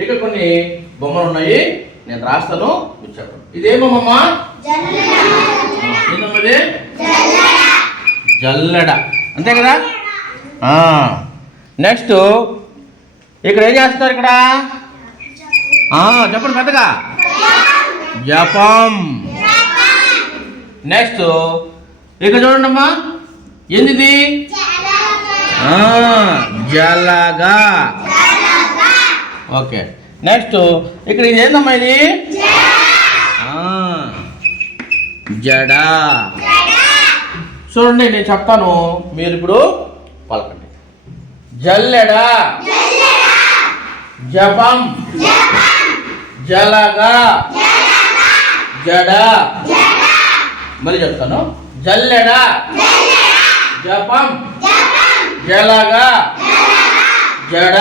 ఇక కొన్ని బొమ్మలు ఉన్నాయి, నేను రాస్తాను, మీరు చెప్పండి. ఇదేమమ్మా? ఏంటమ్మది? జల్లెడ, అంతే కదా? నెక్స్ట్ ఇక్కడ ఏం చేస్తున్నారు? ఇక్కడ చెప్పండి పెద్దగా. జపం. నెక్స్ట్ ఇక్కడ చూడండి అమ్మా, ఏంది? జలగా. ఓకే. నెక్స్ట్ ఇక్కడ ఇది ఏందమ్మా? ఇది జడ. చూడండి, నేను చెప్తాను, మీరు ఇప్పుడు పలకండి. జల్లెడ, జపం, జలగా, జడ. మళ్ళీ చెప్తాను. జల్లెడ, జపం, జలగా, జడ.